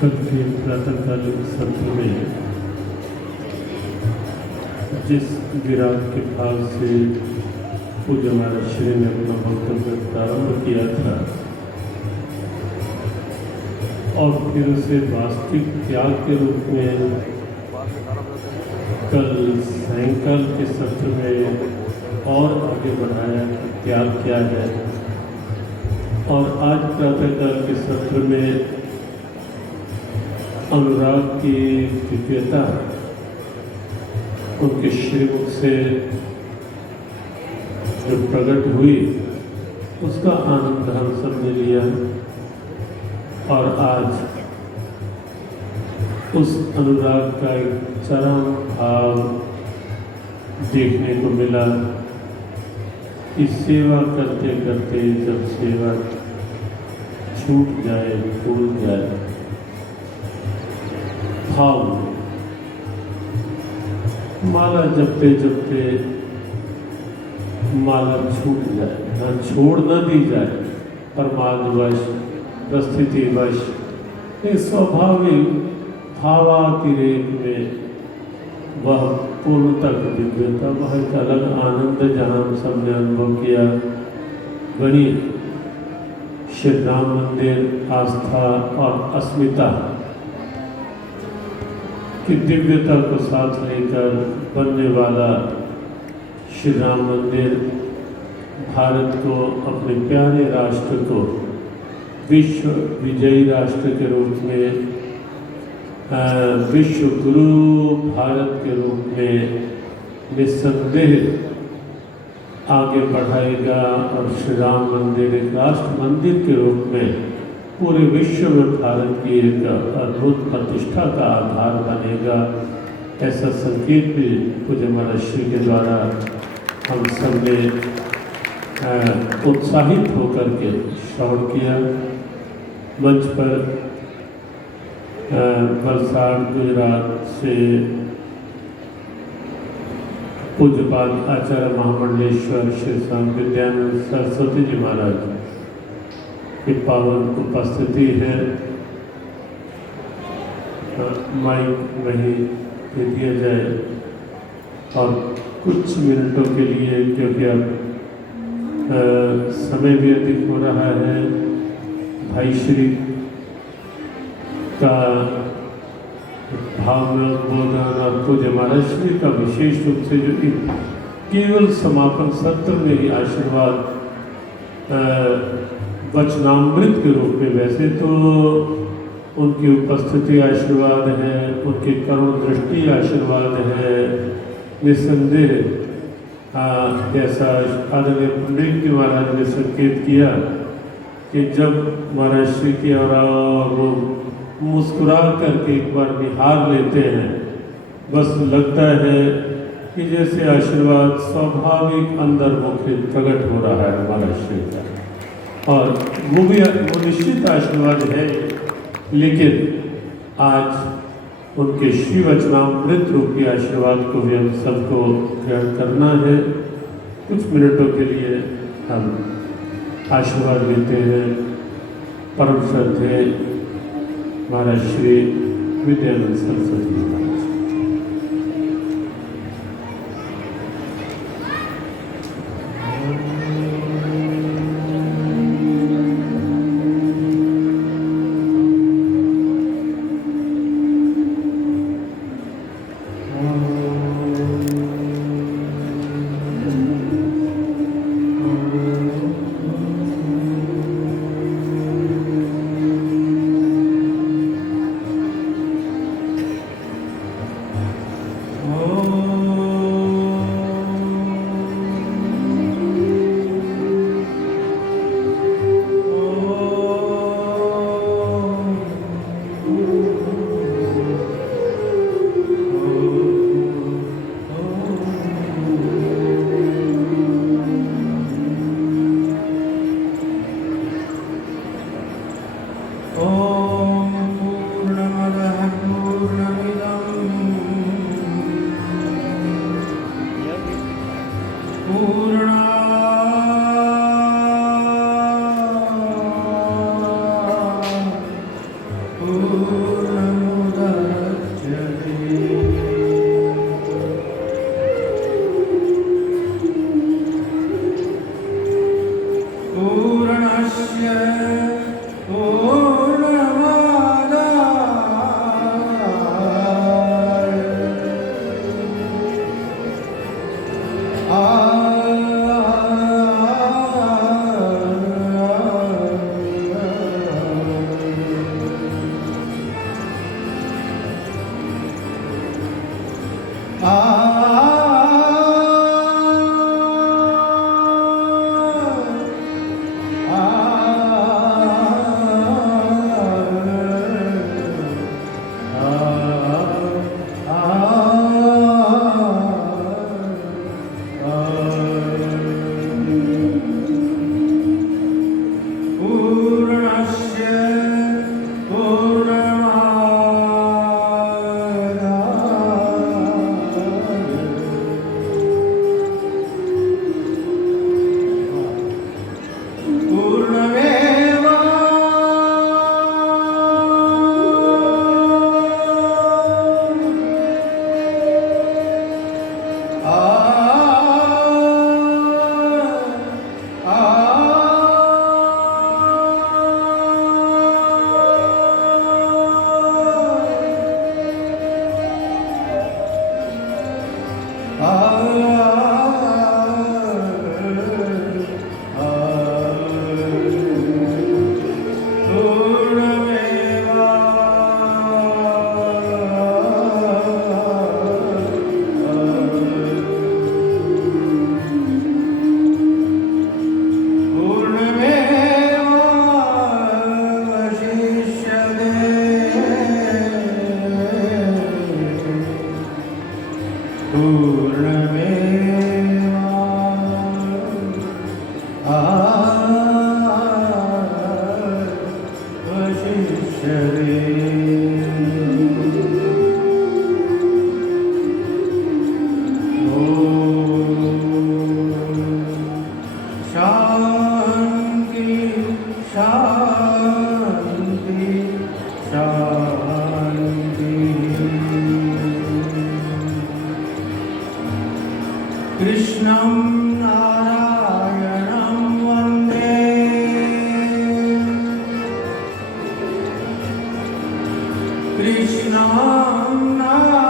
कल के प्रातःकालीन सत्र में जिस विराट के भाव से पूज्य महाराज श्री ने अपना वक्तव्य प्रारंभ किया था और फिर उसे वास्तविक त्याग के रूप में कल सायंकाल के सत्र में और आगे बढ़ाया कि त्याग क्या है, और आज प्रातःकाल के सत्र में अनुराग की दिव्यता उनके श्रीमुख से जो प्रकट हुई उसका आनंद हम सब ने लिया। और आज उस अनुराग का एक चरम भाव देखने को मिला कि सेवा करते करते जब सेवा छूट जाए, भूल जाए, भाव माला जपते जपते माला छूट जाए, न छोड़ न दी जाए, प्रमादवश परिस्थितिवश इस स्वाभाविक भावातिरेक में वह पूर्ण तक दिव्यता, वह एक अलग आनंद जहाँ हम सबने अनुभव किया। गणित श्री राम मंदिर आस्था और अस्मिता की दिव्यता को साथ लेकर बनने वाला श्री राम मंदिर भारत को, अपने प्यारे राष्ट्र को विश्व विजयी राष्ट्र के रूप में, विश्व गुरु भारत के रूप में निस्संदेह आगे बढ़ाएगा और श्री राम मंदिर एक राष्ट्र मंदिर के रूप में पूरे विश्व में भारत की एक अद्भुत प्रतिष्ठा का आधार बनेगा। ऐसा संकेत भी पूज्य महाराज श्री के द्वारा हम सब ने उत्साहित होकर के श्रवण किया। मंच पर वलसाड़ गुजरात से पूज्यपाद आचार्य महामंडलेश्वर श्री स्वामी विद्यानंद सरस्वती जी महाराज की पावन उपस्थिति है। माइक वहीं दे दिया जाए और कुछ मिनटों के लिए, क्योंकि अब समय भी अधिक हो रहा है, भाई श्री का भावनात्मक बोधन और पूज्य महाराज श्री का विशेष रूप से जो केवल समापन सत्र में ही आशीर्वाद वचनामृत के रूप में, वैसे तो उनकी उपस्थिति आशीर्वाद है, उनकी करुण दृष्टि आशीर्वाद है, निस्संदेह जैसा आदरणीय पंडित जी महाराज ने संकेत किया कि जब महाराज श्री की और वो मुस्कुरा करके एक बार निहार लेते हैं, बस लगता है कि जैसे आशीर्वाद स्वाभाविक अंदर मुख्य प्रकट हो रहा है महाराज श्री का, और वो निश्चित आशीर्वाद है। लेकिन आज उनके श्री वचनामृत रूपी आशीर्वाद को भी हम सबको ग्रहण करना है। कुछ मिनटों के लिए हम आशीर्वाद लेते हैं परम श्रद्धेय महाराज श्री विद्यानंद सरस्वती महाराज। पूर्णस्य कृष्णं नारायणं वन्दे कृष्णं नारायणं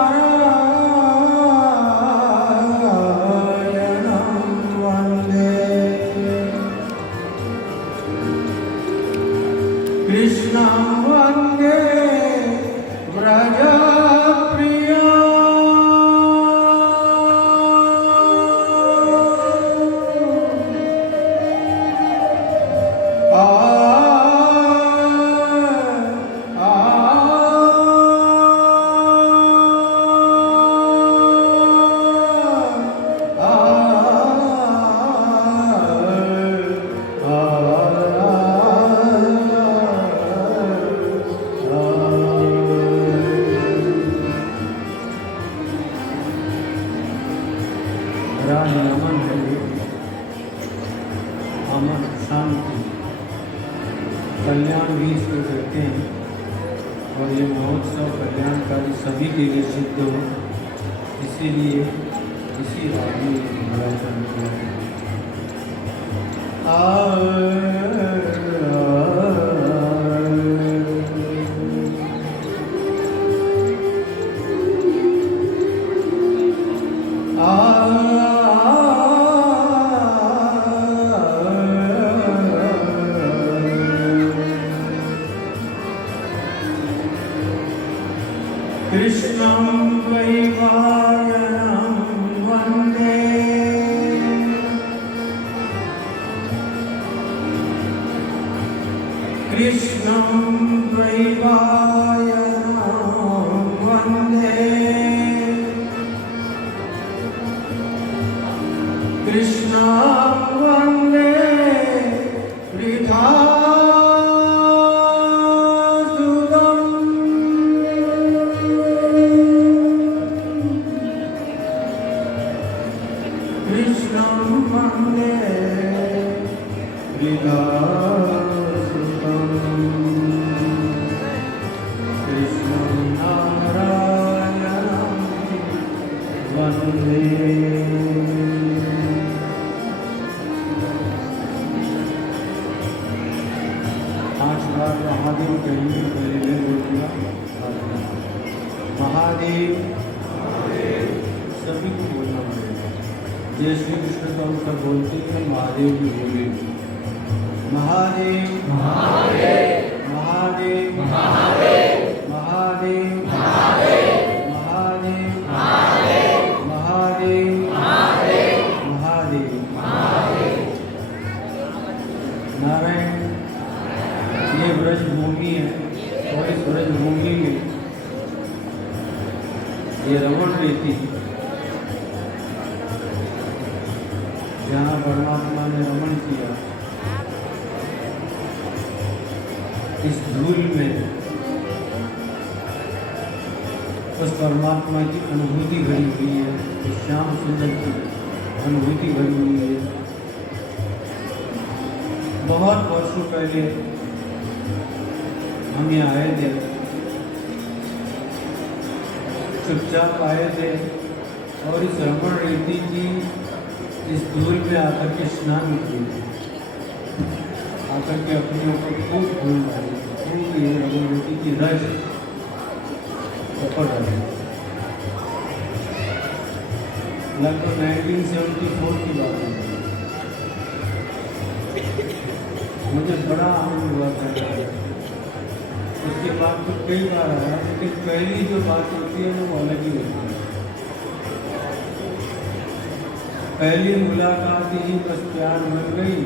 वन्दे कृष्णं वन्दे व्रजप्रियम् रानी अमन है, अमन शांति कल्याण भी इसको कहते हैं। और ये महोत्सव कल्याणकारी सभी के लिए सिद्ध हो, इसीलिए इसी आदमी बड़ा चलता है। कृष्णं द्वैपायनं वन्दे कृष्णं द्वैपायनं वन्दे कृष्णं वन्दे कृष्णं वन्दे वृधासुतं कृष्णं नारायणं वन्दे बार महादेव कहेंगे, पहले मैं बोलूँगा। महादेव सभी को बोलना पड़ेगा। जय श्री कृष्ण तो हम सब बोलते हैं, महादेव भी बोले। महादेव महादेव महादेव महादेव महादेव महादेव महादेव महादेव नारायण। ये ब्रज भूमि है और इस ब्रज भूमि में ये रमण रेती, जहाँ परमात्मा ने रमण किया, इस धूल में उस परमात्मा की अनुभूति भरी हुई है, इस श्याम सुंदर की अनुभूति भरी हुई है। बहुत वर्षों पहले हम यहाँ आए थे, चुपचाप आए थे और इस रमण रेती की इस धूल में आकर के स्नान किए, आकर के अपने ऊपर खूब धूल डाली, खूब ये रमण रेती की रस ऊपर डाली। लगभग 1974 की बात है। मुझे बड़ा आनंद हुआ था। उसके बाद तो कई बार आया, लेकिन पहली जो बात होती है वो अलग ही होती है। पहली मुलाकात ही बस प्यार बन गई,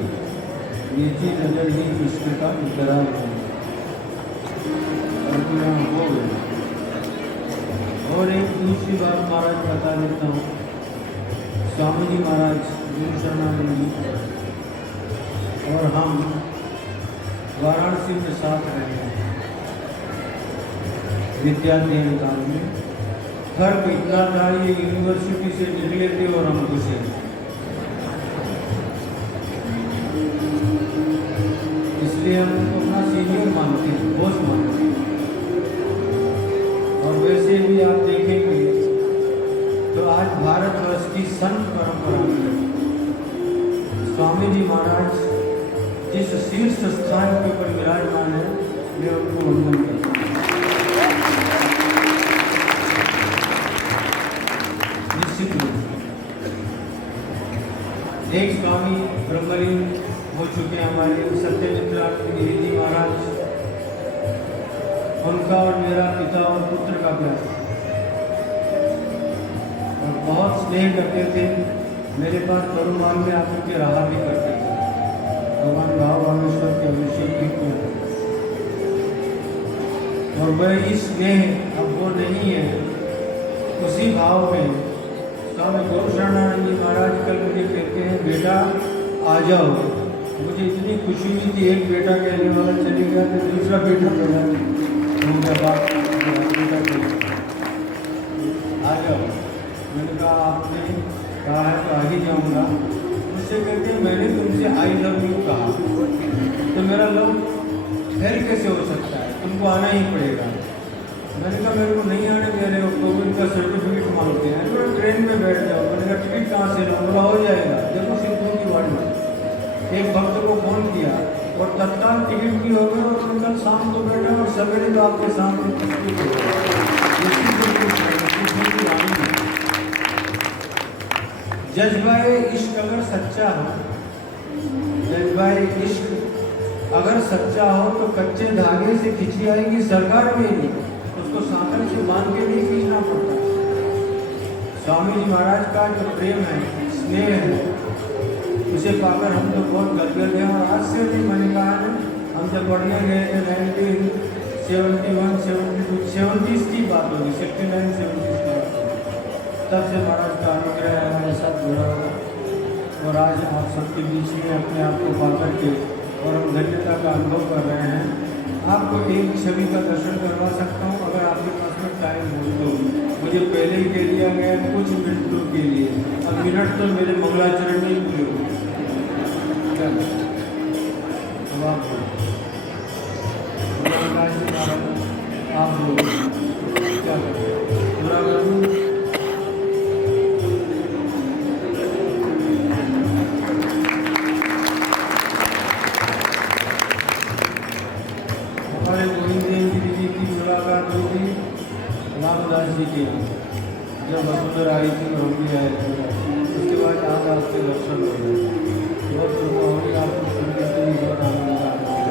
नीची नजर ही इश्क का इकरार बन हो गई। और एक दूसरी बात महाराज बता देता हूँ। स्वामी जी महाराज गुरु शरणानंद जी और हम वाराणसी में साथ रहे हैं विद्याध्ययन काल में। फर्क इतना था, ये यूनिवर्सिटी से निकले थे और हम घुसे। इसलिए हम उनको अपना सीनियर मानते हैं, बॉस मानते हैं। और वैसे भी आप देखेंगे तो आज भारतवर्ष की संत परंपरा में स्वामी जी महाराज जिस शीर्ष स्थान के ऊपर विराजमान है, मैं उनको वंदन करता हूँ। निश्चित रूप से एक स्वामी ब्रह्मलीन हो चुके हैं हमारे सत्यमित्रानंद गिरी जी महाराज। उनका और मेरा पिता और पुत्र का प्यार, और बहुत स्नेह करते थे। मेरे पास तरुण में आकर के रहा भी करते थे। भगवान भाव रामेश्वर के अभिषेक भी किया, और वह इस स्नेह अब वो नहीं है। उसी भाव में स्वामी गुरु शरणानंद जी महाराज कल मुझे कहते हैं, बेटा आ जाओ। मुझे इतनी खुशी हुई थी, एक बेटा कहने वाला चले गया तो दूसरा बेटा पैदा हो गया। आ जाओ। मैंने कहा आपने कहा है तो आ ही जाऊँगा। उससे कहते हैं, मैंने तुमसे आई लव यू कहा, तो मेरा लव फेल कैसे हो सकता है, तुमको आना ही पड़ेगा। मैंने कहा मेरे को नहीं आने दे रहे हो, कोविड का सर्टिफिकेट मांगते हैं, तो ट्रेन में बैठ जाओ। मैंने कहा टिकट कहाँ से लाऊं? बोला हो जाएगा। देखो सिद्धू की वाणी। एक भक्त को फोन किया और तत्काल टिकट की हो गई, और उनका शाम को बैठा और सवेरे तो आपके सामने जज्बाए इश्क अगर सच्चा हो, जज्बाए इश्क अगर सच्चा हो तो कच्चे धागे से खिंची आएगी सरकार में नहीं, उसको साकर से बांध के नहीं खींचना पड़ता। स्वामी जी महाराज का जो प्रेम है, स्नेह है, उसे पाकर हम लोग बहुत गदगद हैं। और आज से भी मैंने कहा है, हम जब पढ़ने गए थे 1971, 72, 70 की बात होगी, 69, 70 की बात होगी, तब से महाराज का अनुग्रह हमारे साथ जुड़ा हुआ। और आज आप सबके बीच में अपने आप को पाकर के और हम धन्यता का अनुभव कर रहे हैं। आपको एक छवि का दर्शन करवा सकता हूँ, अगर आपके पास में टाइम हो तो। मुझे पहले ही कह दिया गया कुछ मिनटों के लिए, अब मिनट तो मेरे मंगलाचरण में ही पूरे हो। अब आप लोग क्या करें, पूरा करूँ? जी के यहाँ जब वसुंधरा आई थी हम भी आए थे, उसके बाद आज आपके दर्शन हो गए। बहुत कृपा होगी आपको सुनने से भी बहुत आनंद आ रहा है।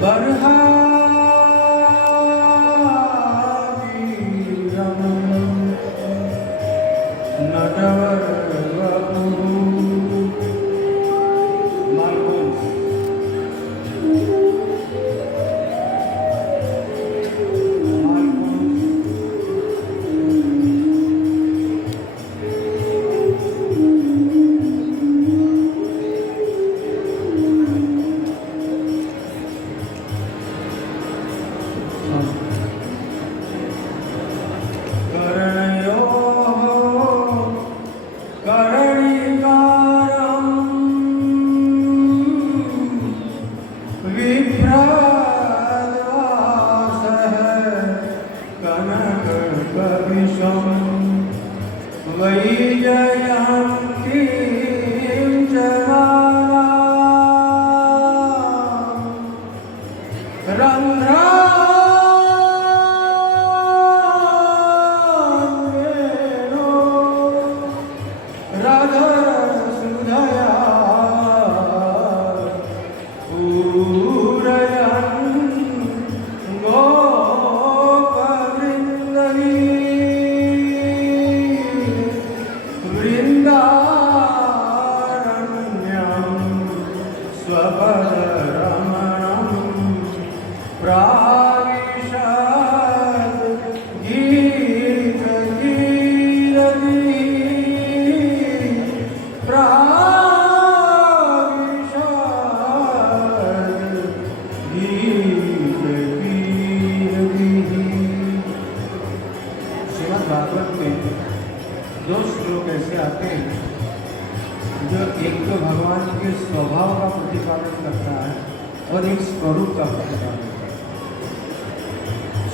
बरहा नटवर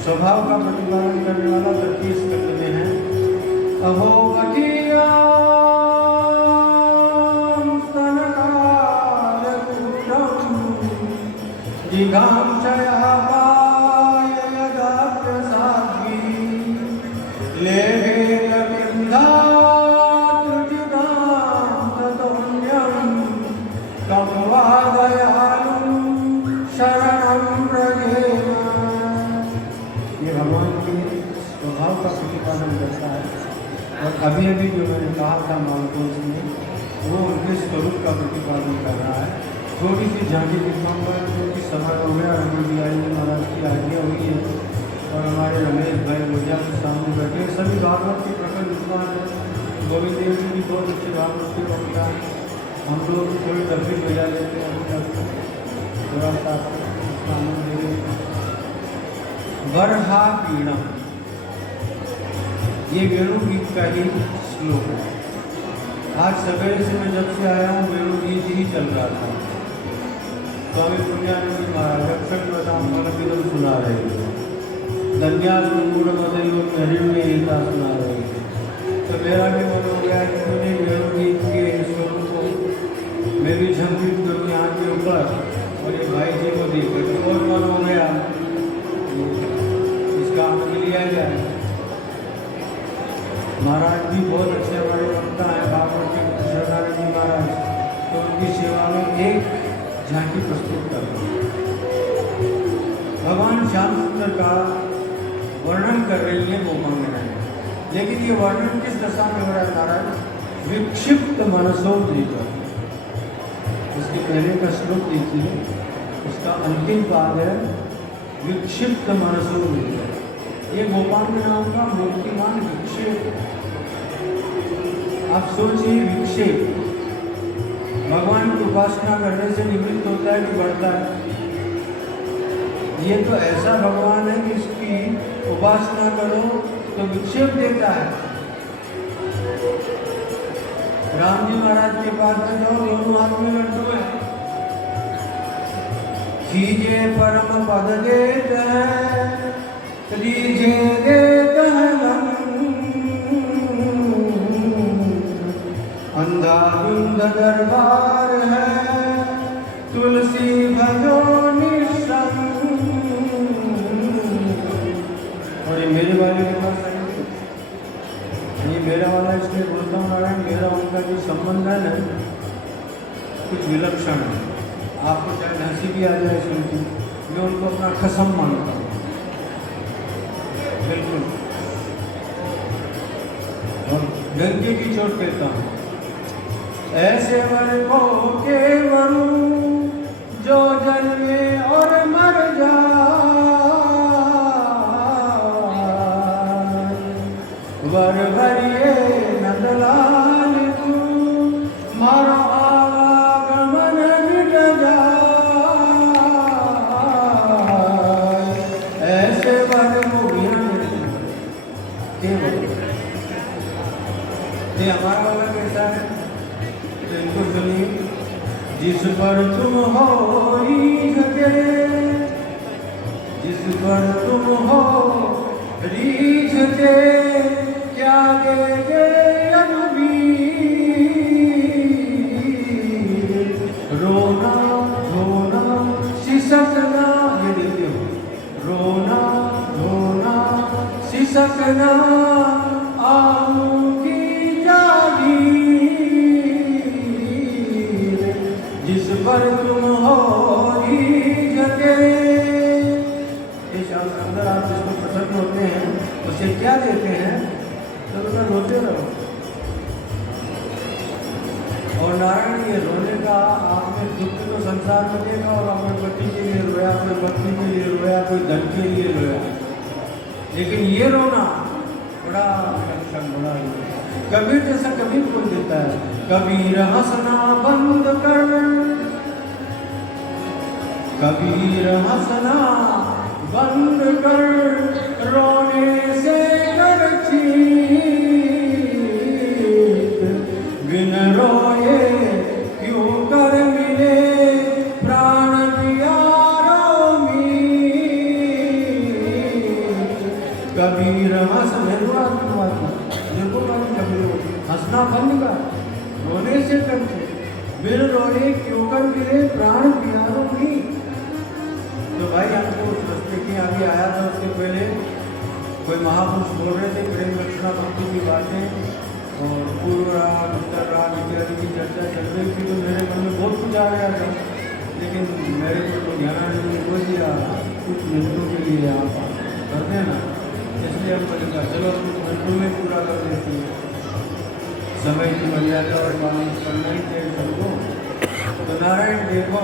स्वभाव का प्रतिपादन करने वाला 33 स्कंद में है। अहो वकीयाम स्तनकालकूटम जिघाम चयापाय यदाप्रसादी लेहेयमिन्दातुजिताम ततोऽन्यं तं वा दयालुं शरणं व्रजेम। ये भगवान के स्वभाव का प्रतिपादन करता है। और अभी अभी जो मैंने कहा था मालकोस में, वो उनके स्वरूप का प्रतिपादन कर रहा है। थोड़ी सी झांकी दिखाऊंगा क्योंकि समय हो गया। रमन बिहारी महाराज की आज्ञा हुई है और हमारे रमेश भाई मुझे के सामने बैठे सभी भागवत के प्रकट विद्वान है। गोविंद देव जी भी बहुत अच्छे भागवत के वक्ता है। हम लोग थोड़ी तकलीफ भेजा लेते हैं, थोड़ा सा आनंद ले लेते हैं। बरहा पीड़म, ये वेणु गीत का ही श्लोक है। आज सवेरे से मैं जब से आया हूँ वेणु गीत ही चल रहा था। स्वामी पुण्यानंद जी महाराज अक्षर प्रदान फलपिदम सुना रहे थे, धन्यासुर मदयो हरिण्य गीता सुना रहे थे। तो मेरा भी मन हो गया कि मुझे वेणु गीत के स्वरूप को मैं भी झंझट करूँ यहाँ के ऊपर और ये भाई जी को देखकर तो और मन हो गया इसका आनंद लिया जाए। महाराज भी बहुत अच्छे हमारे वक्ता हैं, भागवत के शरणानंद जी महाराज, तो उनकी सेवा में एक झांकी प्रस्तुत कर रहे हैं। भगवान श्याम सुंदर का वर्णन कर रही है गोपांगनाएं, लेकिन ये वर्णन किस दशा में हो रहा है महाराज? विक्षिप्त मनसो देकर। इसके पहले का श्लोक देखिए, उसका अंतिम पाद है विक्षिप्त मनसो देकर। ये गोपांगनाओं का मूर्तिमान विक्षेप। आप सोचिए, विक्षेप भगवान की उपासना करने से निवृत्त होता है कि बढ़ता है? ये तो ऐसा भगवान है कि इसकी उपासना करो तो विक्षेप देता है। राम जी महाराज के पास में जाओ, दोनों हाथ में लड्डू है। खीजे परम पद देते हैं, लीजे देते हैं अंधाधुंध दरबार है, तुलसी भजो निःसंग मेरे वाले के पास आएंगे। ये मेरा वाला इसलिए बोलता हूँ नारायण, मेरा उनका जो संबंध है ना कुछ विलक्षण है। आपको चाहे हंसी भी आ जाए सुन के, मैं उनको अपना कसम मानता हूँ, बिल्कुल। और डंके की चोट कहता हूँ, ऐसे वर को के वरु जो जन्मे और मर जाए, वर भरिए नंदलाल तू मारो आवागमन मिट जाए, ऐसे वर मूवियाँ केवल ये हमारा वाला कैसा है तो इनको सुनिए। जिस पर तुम हो रीझ के, जिस पर तुम हो रीझ के, क्या दे दे रघुवीर, रोना धोना सिसकना, ये देखते हो, रोना धोना सिसकना आऊंगी जागीर, जिस पर तुम हो रीझ के। इस अंदर आप जिसको प्रसन्न होते हैं उसे क्या देते हैं तो उसका रोते रहो। और नारायण ये रोने का आपने दुख तो संसार में देखा, और अपने पति के लिए रोया, अपने पत्नी के लिए रोया, कोई धन के लिए रोया, लेकिन ये रोना बड़ा लक्षण, बड़ा कबीर जैसा कबीर बोल देता है, कबीर हंसना बंद कर, कबीर हंसना बंद कर, रोने से कर चीत, बिन रोए क्यों कर मिले प्राण प्यारों मीत। कबीर हंसने हंसना बंद कर, रोने से करते, बिन रोए क्यों कर मिले प्राण प्यारों की। तो भाई हमको उस रस्ते के आगे आया था, उसके पहले कोई महापुरुष बोल रहे थे प्रेम लक्षणा भक्ति की बातें, और पूर्व राग उत्तर राग इत्यादि की चर्चा चल रही थी, तो मेरे मन में बहुत कुछ आ गया था, लेकिन मेरे को तो ध्यान नहीं बोल दिया, कुछ मिनटों के लिए आप करते हैं ना, इसलिए हम बोलेगा चलो कुछ मिनटों में पूरा कर देते हैं, समय की मर्यादा और पालन करना ही चाहिए सबको। तो नारायण देखो,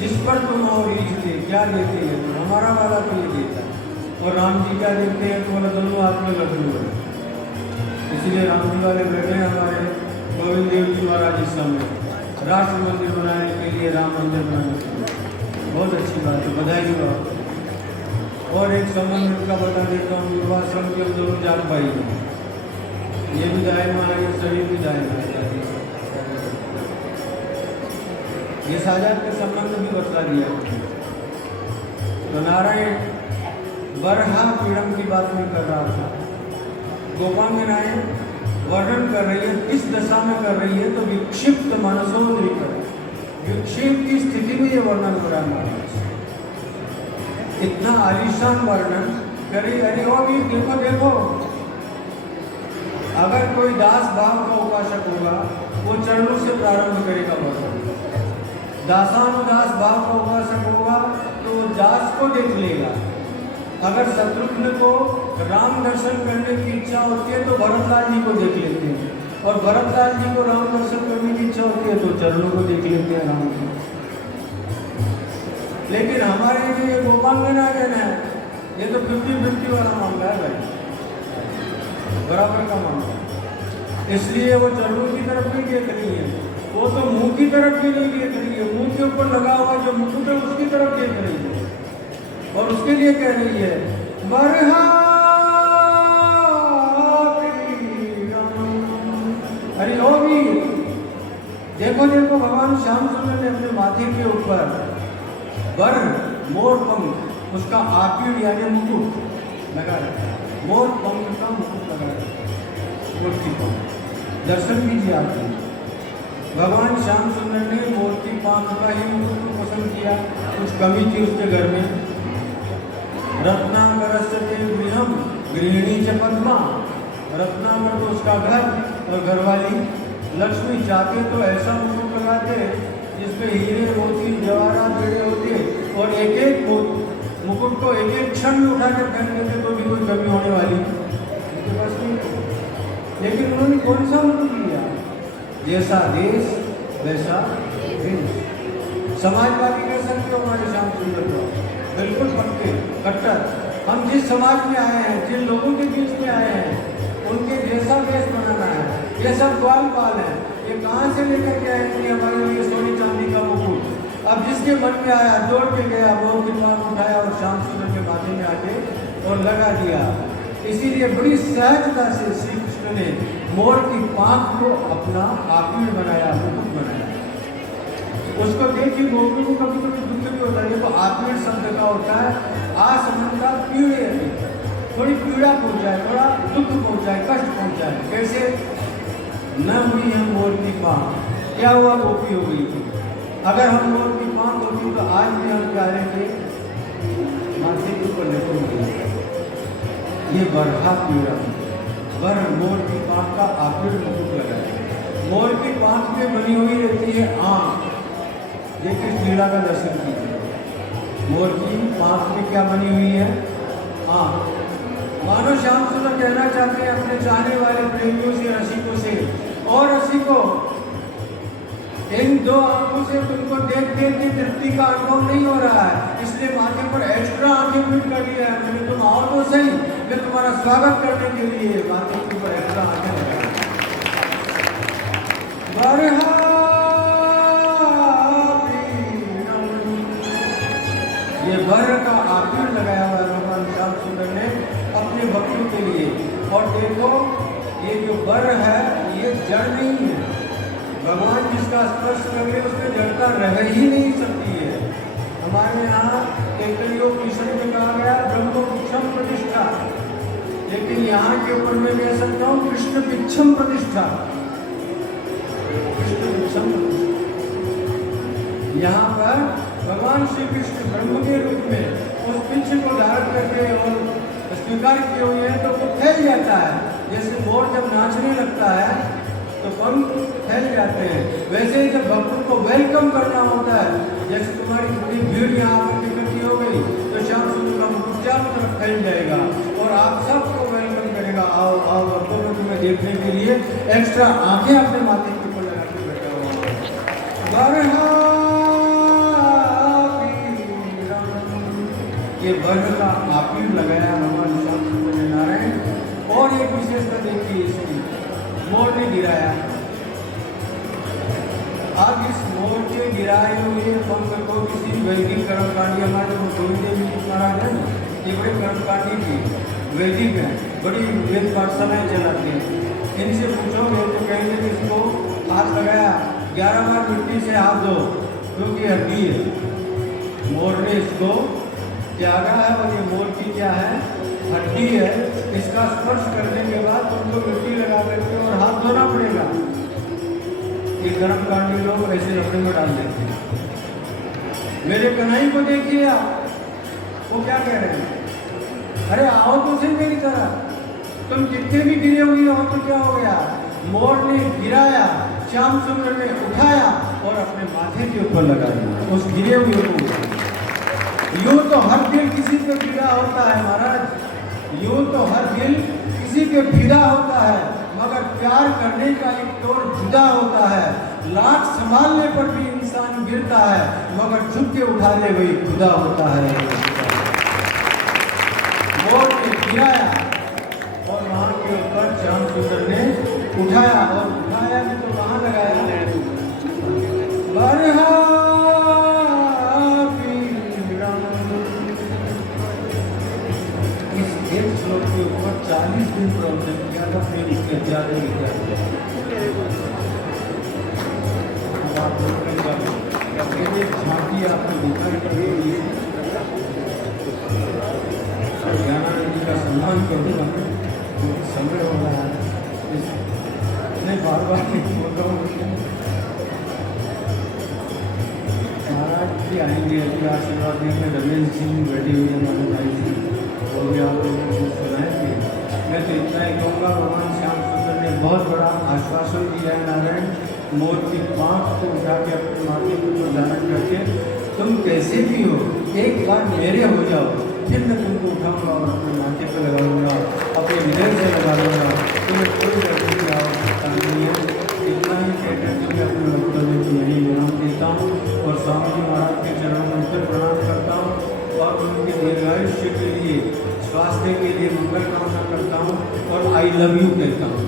जिस पर तुम हो रीझ के, क्या देते हैं तो हमारा वाला तो ये देता है। और राम जी क्या देते हैं तो बोला दोनों हाथ में लड्डू है, इसलिए राम जी वाले बैठे हैं हमारे गोविंद देव जी महाराज इस समय राष्ट्र मंदिर बनाने के लिए, राम मंदिर बनाने के लिए, बहुत अच्छी बात है, बधाई हो। और एक संबंध का बता देता हूँ, विवाहाश्रम के दोनों जान पाई, ये भी जाए मारा, ये शरीर भी जाए मारा, ये साझा के संबंध भी बतला दिया। तो नारायण बरहा पीड़म की बात नहीं कर रहा था, गोपांगनाएं वर्णन कर रही है, किस दशा में कर रही है तो विक्षिप्त मनसोद्रिक, विक्षेप की स्थिति में ये वर्णन हो रहा है महाराज। इतना आलिशान वर्णन करे, अरे वो भी देखो देखो, अगर कोई दास भाव का उपासक होगा वो चरणों से प्रारंभ करेगा वर्णन, दासानुदास भाव का उपासक होगा तो वो दास को देख लेगा। अगर शत्रुघ्न को राम दर्शन करने की इच्छा होती है तो भरतलाल जी को देख लेते हैं, और भरतलाल जी को राम दर्शन करने की इच्छा होती है तो चरणों को देख लेते हैं राम जी। लेकिन हमारे जो ये गोपांगना है, ये तो 50-50 वाला मामला है भाई, बराबर का मामला, इसलिए वो चरणों की तरफ नहीं देख रही है, वो तो मुंह की तरफ भी नहीं देख रही है, मुंह के ऊपर लगा हुआ जो मुकुट है उसकी तरफ देख रही है, और उसके लिए कह रही है बरहा पीड़म। अरे ओ भी देखो देखो, भगवान श्याम सुंदर ने अपने माथे के ऊपर बर मोर पंख, उसका आपीड़ यानी मुकुट लगा रखा है, मोर पंख का मुकुट लगा रखा है, दर्शन कीजिए आप। भगवान श्याम सुंदर ने मूर्ति पान का ही मुकुट पसंद किया, कुछ कमी थी उसके घर में, रत्नाकरस्य ते गृहम गृहिणी च पद्मा। रत्नाकर तो उसका घर और घरवाली लक्ष्मी। चाहते तो ऐसा मुकुट लगाते जिसमें हीरे मोती जवाहरात जड़े होते और एक एक मुकुट को एक एक क्षण में उठा कर पहन लेते तो भी कोई कमी होने वाली उनके पास नहीं। लेकिन उन्होंने कौन सा मुकुट लिया? जैसा देश वैसा देश। समाजवादी कह सकते हो हमारे श्याम सुंदर को, बिल्कुल पक्के कट्टर। हम जिस समाज में आए हैं, जिन लोगों के बीच में आए हैं, उनके जैसा देश बनाना है। ये सब ग्वाल पाल है। ये कहाँ से लेकर के आएंगे हमारे लिए सोने चांदी का मुकुट? अब जिसके मन में आया दौड़ के गया, बहुत किताब उठाया और श्याम सुंदर के माथे में आके और लगा दिया। इसीलिए बड़ी सहजता से श्री कृष्ण ने मोर की पांख को अपना आभूषण बनाया, मुकुट बनाया। उसको देखिए गोपियों को कभी कभी दुख भी होता है। देखो आत्मीय शब्द का होता है असमनता, पीड़े, थोड़ी पीड़ा पहुंचाए, थोड़ा दुख पहुंचाए, कष्ट पहुंचाए। कैसे? न हुई हम मोर की पांख, क्या हुआ? गोपी हो गई थी। अगर हम मोर की पांख होती तो आज भी हम प्यारे के माथे के ऊपर लेटे हुए। ये बरहा पीड़ा बर मोर की पांख का आखिर मुकुट लगाए। मोर की पांख में बनी हुई रहती है आंख। देखिए कीड़ा का दर्शन कीजिए। मोर की पांख में क्या बनी हुई है? आंख। मानो श्याम सुंदर कहना चाहते हैं अपने चाहने वाले प्रेमियों से, रसिकों से, और रसिकों इन दो आंखों से तुमको देख देख के तृप्ति का अनुभव नहीं हो रहा है, इसलिए माथे पर एक्स्ट्रा आंखें फिट कर लिया है मैंने। तुम आओ तो सही, मैं तुम्हारा स्वागत करने के लिए माथे के ऊपर एक्स्ट्रा आंखें लगाई। ये बर का आखिर लगाया हुआ भगवान श्याम सुंदर ने अपने भक्तों के लिए। और देखो ये जो बर है ये जड़ नहीं है। भगवान जिसका स्पर्श करे उसमें जड़ता रह ही नहीं सकती है। हमारे यहाँ योग मिशन में कहा गया ब्रह्म पिक्षम प्रतिष्ठा, लेकिन यहाँ के ऊपर मैं कह सकता हूँ कृष्ण पिक्षम प्रतिष्ठा। कृष्ण पिक्षम प्रतिष्ठा यहाँ पर भगवान श्री कृष्ण ब्रह्म के रूप में उस पिच्छ को धारण करके और स्वीकार किए हुए हैं, तो वो फैल जाता है। जैसे मोर जब नाचने लगता है तो पंख फैल जाते हैं, वैसे ही जब भक्तों को वेलकम करना होता है, जैसे तुम्हारी पूरी भीड़ यहाँ पर इकट्ठी हो गई तो श्याम सुंदर का मुकुट चारों तरफ फैल जाएगा और आप सबको वेलकम करेगा। आओ आओ भक्तों को तुम्हें देखने के लिए एक्स्ट्रा आंखें अपने माथे के ऊपर लगा के बैठा हुआ। ये वर्ग का आखिर लगाया भगवान श्याम सुंदर ने नारायण। और एक विशेषता देखिए इसकी, मोर ने गिराया। अब इस मोर के गिराए हुए पंख को किसी वैदिक कर्मकांडी, हमारे गोविंद महाराज है ये बड़े कर्मकांडी थी, वैदिक है, बड़ी वेद पाठशालाएं चलाती हैं। इनसे पूछोगे तो कहेंगे कि इसको हाथ लगाया 11 बार मिट्टी से हाथ धो क्योंकि हड्डी है। मोर ने इसको त्यागा है और ये मोर की क्या है? हड्डी है। इसका स्पर्श करने के बाद तुमको मिट्टी लगा करके और हाथ धोना पड़ेगा। ये कर्मकांडी लोग ऐसे रखने में डाल देते हैं। मेरे कन्हई को देखिए आप, वो क्या कह रहे हैं? अरे आओ तो सही मेरी तरह, तुम कितने भी गिरे हुए हो तो क्या हो गया? मोर ने गिराया, श्याम सुंदर ने उठाया और अपने माथे के ऊपर लगा दिया उस गिरे हुए को। यूं तो हर दिल किसी पे फिदा होता है महाराज, यूं तो हर दिल किसी पे फिदा होता है, मगर प्यार करने का एक तौर जुदा होता है। लाख संभालने पर भी इंसान गिरता है, मगर झुक के उठा ले वही खुदा होता है। मोर ने गिराया और वहां के ऊपर श्याम सुंदर ने उठाया, और उठाया भी तो वहां लगाया। बरहा एक श्लोक के ऊपर 40 दिन प्रवचन किया था, फिर इसके ज्यादा लिखा झांकी आपको दिखाई पड़ेगी। ज्ञानानंद जी का सम्मान करूँगा क्योंकि समय हो रहा है, मैं बार बार नहीं बोल रहा हूँ। महाराज जी आएंगे, अभी आशीर्वाद देंगे। रमेश जी बैठे हुए हमारे भाई जी, वो भी आप लोगों को सुनाएंगे। मैं तो इतना ही कहूँगा, भगवान श्याम सुंदर ने बहुत बड़ा आश्वासन दिया है। नारायण मोर की पाँख को उठा के अपने माथे पर धारण करके, तुम कैसे भी हो एक बार मेरे हो जाओ, फिर मैं तुमको उठाऊंगा और अपने माथे पर लगाऊंगा, अपने हृदय से लगा लूँगा, तुम्हें कोई डरने की आवश्यकता नहीं है। इतना ही कहकर के मैं अपने वक्तव्य को यही विराम देता हूँ और स्वामी जी महाराज के चरणों में फिर प्रणाम करता हूँ और उनके दीर्घायुष्य के लिए, स्वास्थ्य के लिए मंगल कामना करता हूँ और आई लव यू कहता हूँ।